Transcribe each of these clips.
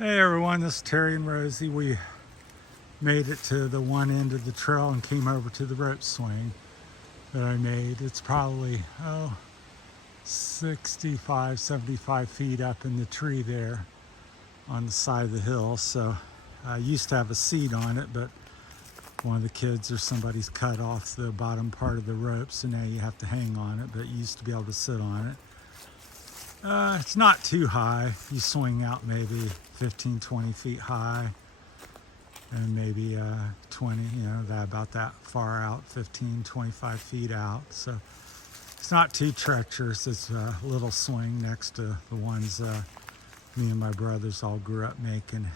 Hey everyone, this is Terry and Rosie. We made it to the one end of the trail and came over to the rope swing that I made. It's probably, 65, 75 feet up in the tree there on the side of the hill. So I used to have a seat on it, but one of the kids or somebody's cut off the bottom part of the rope, so now you have to hang on it, but you used to be able to sit on it. It's not too high. You swing out maybe 15, 20 feet high and maybe 20, about that far out, 15, 25 feet out. So it's not too treacherous. It's a little swing next to the ones me and my brothers all grew up making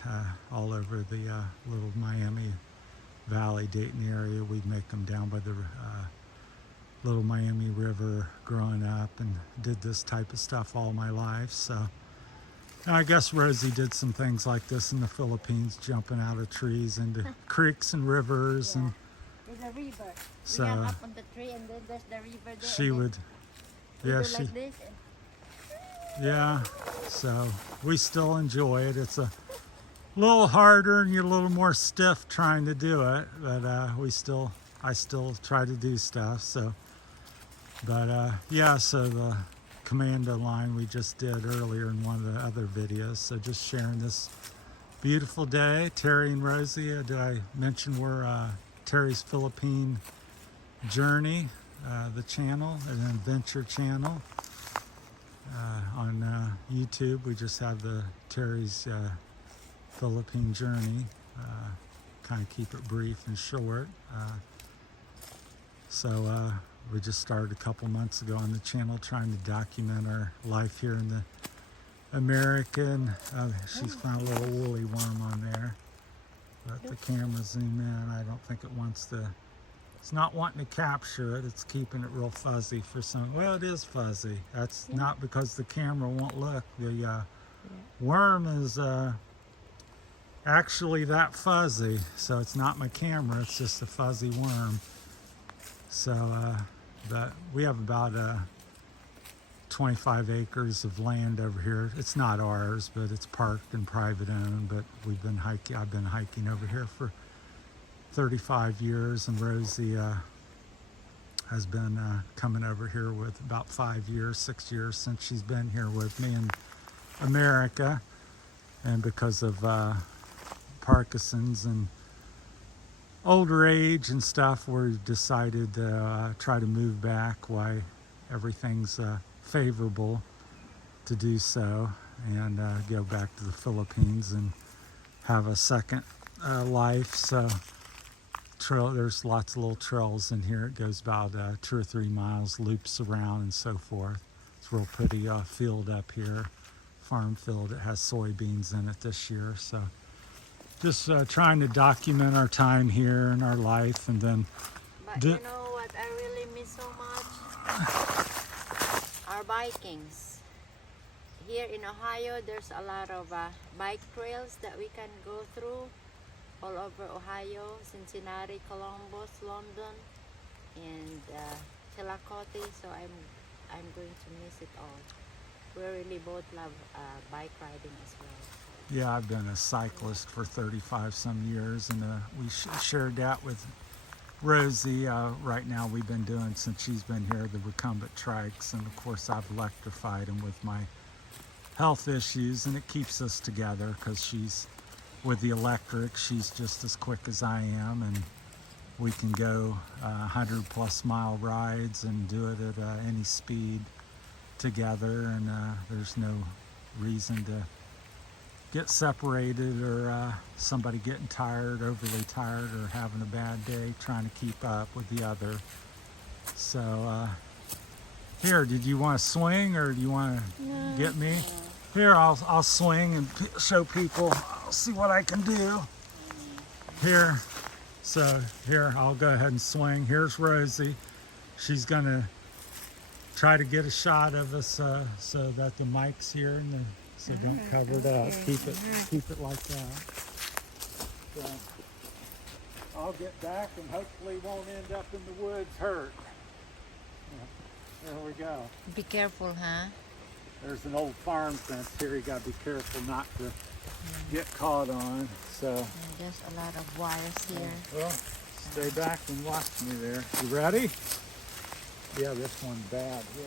all over the little Miami Valley, Dayton area. We'd make them down by the Little Miami River growing up, and did this type of stuff all my life. So and I guess Rosie did some things like this in the Philippines, jumping out of trees into creeks and rivers. Yeah. And There's a river. so We hang up on the tree and then there's the river there. she would, yeah, do she, like this and yeah. So we still enjoy it. It's a little harder and you're a little more stiff trying to do it, but I still try to do stuff. So. But yeah, so the commando line we just did earlier in one of the other videos. So just sharing this beautiful day. Terry and Rosie, did I mention we're Terry's Philippine Journey, the channel, an adventure channel on YouTube. We just have the Terry's Philippine Journey, kind of keep it brief and short. So we just started a couple months ago on the channel trying to document our life here in the American. She's found a little woolly worm on there. Let the camera zoom in. I don't think it wants to, it's not wanting to capture it. It's keeping it real fuzzy for some, well, it is fuzzy. That's not because the camera won't look. The worm is actually that fuzzy. So it's not my camera, it's just a fuzzy worm. So we have about 25 acres of land over here. It's not ours, but it's parked and private owned. But we've been hiking. I've been hiking over here for 35 years, and Rosie has been coming over here with about 5 years, 6 years since she's been here with me in America. And because of Parkinson's and older age and stuff, we decided to try to move back while everything's favorable to do so, and go back to the Philippines and have a second life. So there's lots of little trails in here. It goes about 2 or 3 miles, loops around and so forth. It's a real pretty field up here, farm field. It has soybeans in it this year. So just trying to document our time here and our life, and then. but you know what I really miss so much? Our bikings. Here in Ohio, there's a lot of bike trails that we can go through all over Ohio, Cincinnati, Columbus, London, and Chillicothe. So I'm going to miss it all. We really both love bike riding as well. Yeah, I've been a cyclist for 35 some years, and we shared that with Rosie. Right now we've been doing, since she's been here, the recumbent trikes, and of course I've electrified them with my health issues, and it keeps us together because she's, with the electric, she's just as quick as I am, and we can go 100 plus mile rides and do it at any speed together, and there's no reason to get separated or somebody getting tired, overly tired, or having a bad day trying to keep up with the other. So here, did you want to swing or do you want to get me? Here, I'll swing and show people. I'll see what I can do. Here, so here, I'll go ahead and swing. Here's Rosie. She's gonna try to get a shot of us so that the mic's here and so don't cover it up. Keep it like that. So I'll get back and hopefully won't end up in the woods hurt. There we go. Be careful, huh? There's an old farm fence here. You gotta be careful not to get caught on. So And there's a lot of wires here. well, stay back and watch me there. You ready? Yeah, this one's bad here.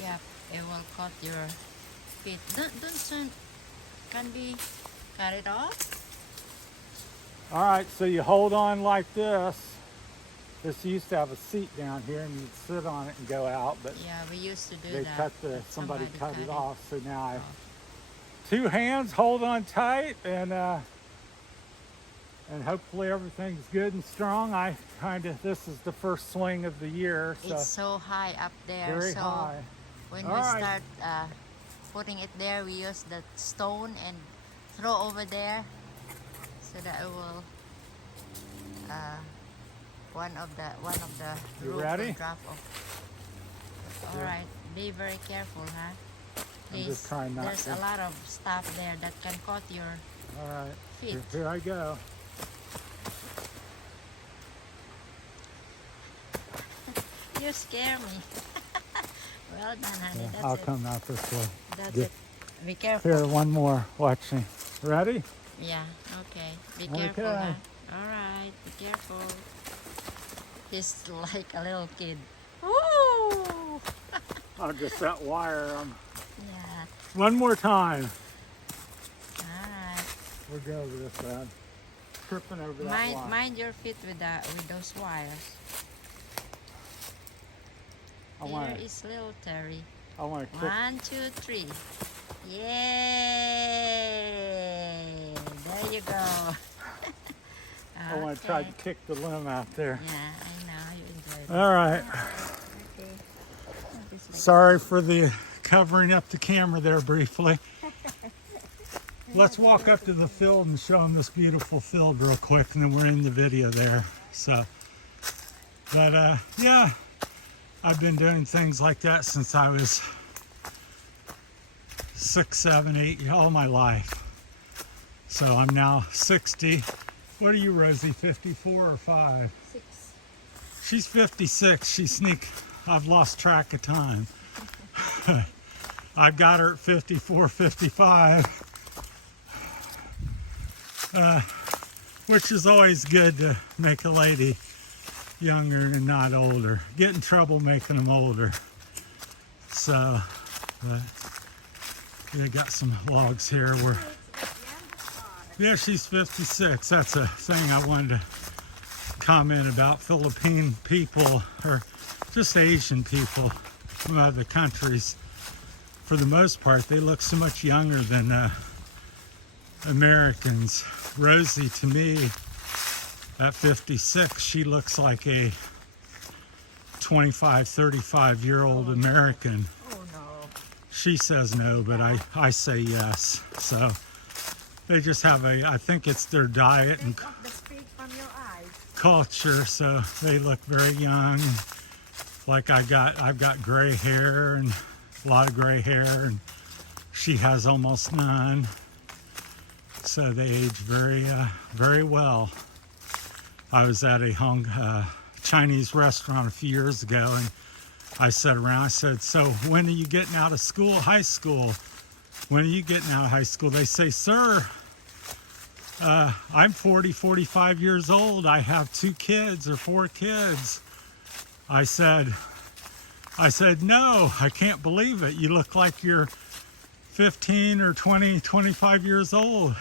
Yeah, it will cut your feet. Don't can be cut it off. All right, so you hold on like this. This used to have a seat down here, and you'd sit on it and go out, but Yeah, we used to do they that. cut but somebody cut it off. off. So now I off. two hands hold on tight, and hopefully everything's good and strong. This is the first swing of the year, so It's so high up there. very so high. when All we right. start putting it there, we use the stone and throw over there so that it will one of the You roof ready? will drop off. All Yeah. right, be very careful, huh? I'm just trying not There's to. a lot of stuff there that can cut your All right, feet. here I go. You scare me. Well done, honey. That's I'll it. come out this way. That's Good. it. Be careful. Here, one more. Watch me. Ready? Yeah, okay. Be careful, Okay. huh? All right, be careful. He's like a little kid. Woo! I'll just that wire. Yeah, One more time. all right. We'll go over this side. Tripping over that wire. Mind your feet with those wires. I want Here to. is little Terry. I want to kick. 1, 2, 3. Yay! There you go. I want to try Okay. to kick the limb out there. Yeah, I know. You enjoyed it. All right. Okay. This way. Sorry for the covering up the camera there briefly. Let's walk up to the field and show them this beautiful field real quick, and then we're in the video there. So, but yeah, I've been doing things like that since I was 6, 7, 8, all my life. So I'm now 60. What are you, Rosie? 54 or 5? 6. She's 56. I've lost track of time. I've got her at 54, 55. Which is always good to make a lady younger and not older. Get in trouble making them older. So, yeah, got some logs here. Yeah, she's 56. That's a thing I wanted to comment about. Philippine people, or just Asian people from other countries. For the most part, they look so much younger than Americans. Rosie, to me, at 56, she looks like a 25, 35-year-old American. Oh no. She says no, but I say yes. So they just have I think it's their diet and Take off the speed from your eyes. culture, so they look very young. Like I've got gray hair and a lot of gray hair, and she has almost none. So they age very well. I was at a Chinese restaurant a few years ago, and I sat around. I said, "So when are you getting out of school? High school? When are you getting out of high school?" They say, "Sir, I'm 40, 45 years old. I have 2 kids or 4 kids." I said, "No, I can't believe it. You look like you're 15 or 20, 25 years old."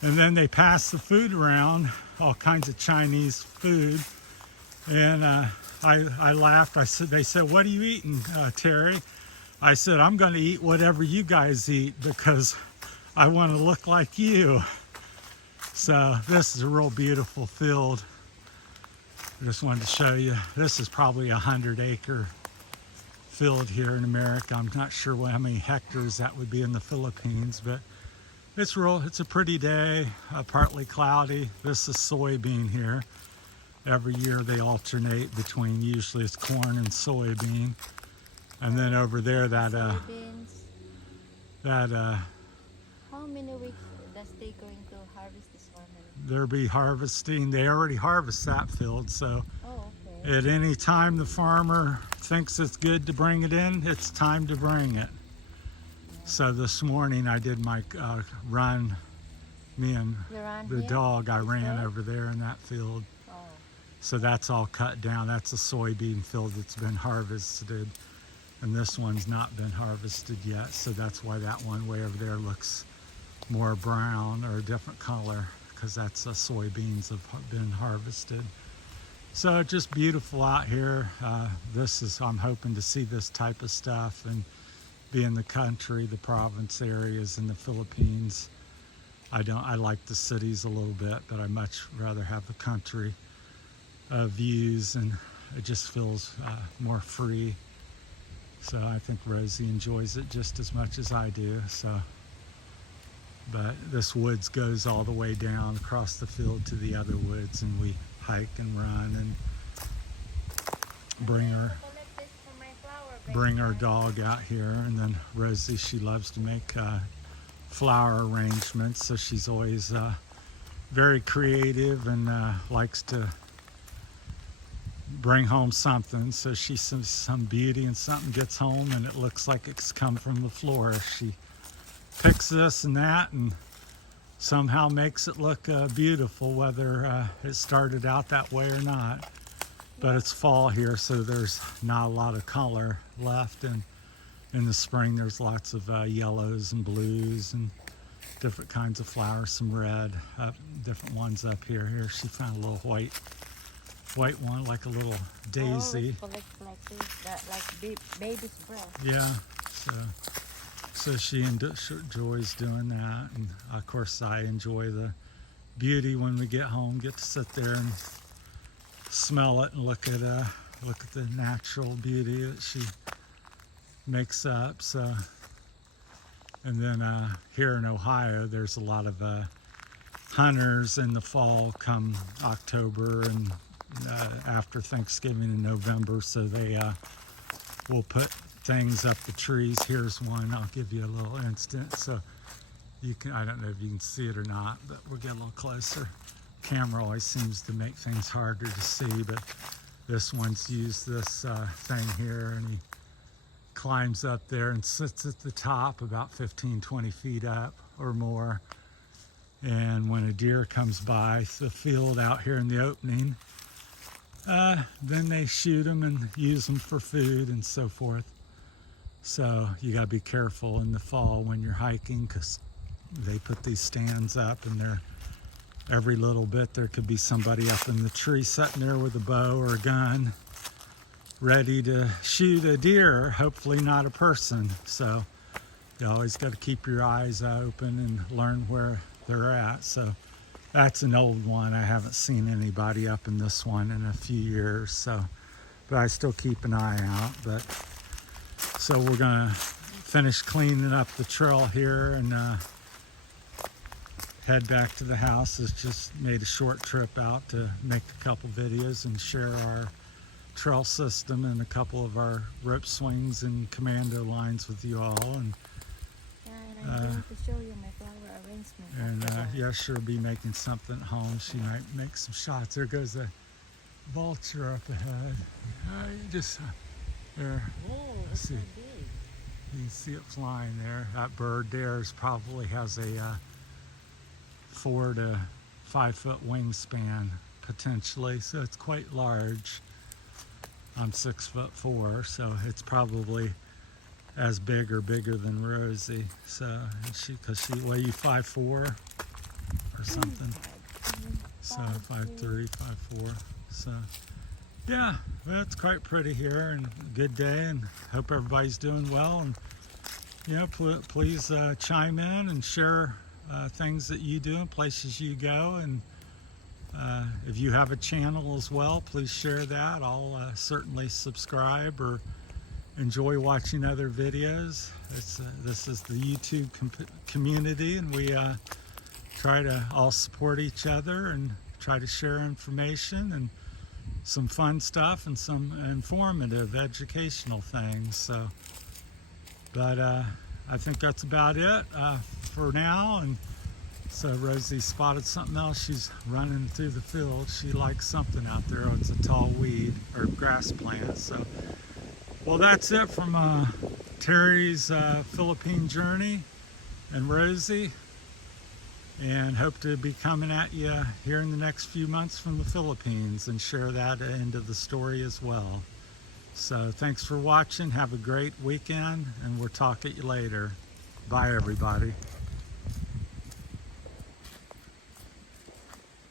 And then they pass the food around, all kinds of Chinese food. And I laughed. They said, "What are you eating, Terry?" I said, "I'm going to eat whatever you guys eat because I want to look like you." So this is a real beautiful field. I just wanted to show you. This is probably a 100-acre field here in America. I'm not sure how many hectares that would be in the Philippines, but it's a pretty day, partly cloudy. This is soybean here. Every year they alternate between, usually it's corn and soybean. And then over there Soybeans. that How many weeks does they going to harvest this one? they'll be harvesting. They already harvest that field, so Oh, okay. at any time the farmer thinks it's good to bring it in, it's time to bring it. So this morning I did my run. Me and You're on the here? dog, I This ran way? over there in that field. Oh. So that's all cut down. That's a soybean field that's been harvested. And this one's not been harvested yet. So that's why that one way over there looks more brown or a different color, because that's soybeans have been harvested. So it's just beautiful out here. I'm hoping to see this type of stuff and be in the country, the province areas in the Philippines. I like the cities a little bit, but I much rather have the country views, and it just feels more free. So I think Rosie enjoys it just as much as I do. But this woods goes all the way down across the field to the other woods, and we hike and run and bring our dog out here. And then Rosie, she loves to make flower arrangements, so she's always very creative and likes to bring home something. So she sees some beauty and something gets home and it looks like it's come from the florist. She picks this and that and somehow makes it look beautiful, whether it started out that way or not. But it's fall here, so there's not a lot of color left, and in the spring there's lots of yellows and blues and different kinds of flowers, some red, different ones up here. Here she found a little white one, like a little daisy. Oh, like baby's breath. Yeah, so she enjoys doing that, and of course I enjoy the beauty when we get home, get to sit there and smell it and look at the natural beauty that she makes up. So, and then here in Ohio, there's a lot of hunters in the fall, come October and after Thanksgiving in November. So they will put things up the trees. Here's one. I'll give you a little instant. So you can, I don't know if you can see it or not, but we'll get a little closer. Camera always seems to make things harder to see, but this one's used this thing here, and he climbs up there and sits at the top about 15-20 feet up or more. And when a deer comes by the field out here in the opening, then they shoot them and use them for food and so forth. So you got to be careful in the fall when you're hiking, because they put these stands up, and they're every little bit there could be somebody up in the tree sitting there with a bow or a gun ready to shoot a deer, hopefully not a person. So you always got to keep your eyes open and learn where they're at. So that's an old one. I haven't seen anybody up in this one in a few years, so but I still keep an eye out. But so we're gonna finish cleaning up the trail here and head back to the house. It's just made a short trip out to make a couple videos and share our trail system and a couple of our rope swings and commando lines with you all. And I'm going to show you my flower arrangement. And yeah, she'll be making something at home. She might make some shots. There goes a vulture up ahead. You just there. Oh, Let's see. so big. You can see it flying there. That bird there probably has a 4 to 5 foot wingspan potentially, so it's quite large. I'm 6'4", so it's probably as big or bigger than Rosie. So because she weigh you 5'4" or something. So 5'3", 5'4". So yeah, well, it's quite pretty here, and a good day, and hope everybody's doing well. And you know, please chime in and share things that you do and places you go. And if you have a channel as well, please share that. I'll certainly subscribe or enjoy watching other videos. This is the YouTube community, and we try to all support each other and try to share information and some fun stuff and some informative educational things. So, but I think that's about it for now. And so Rosie spotted something else. She's running through the field. She likes something out there. Oh, it's a tall weed or grass plant. So, well, that's it from Terry's Philippine journey and Rosie, and hope to be coming at you here in the next few months from the Philippines and share that end of the story as well. So thanks for watching. Have a great weekend, and we'll talk at you later. Bye, everybody.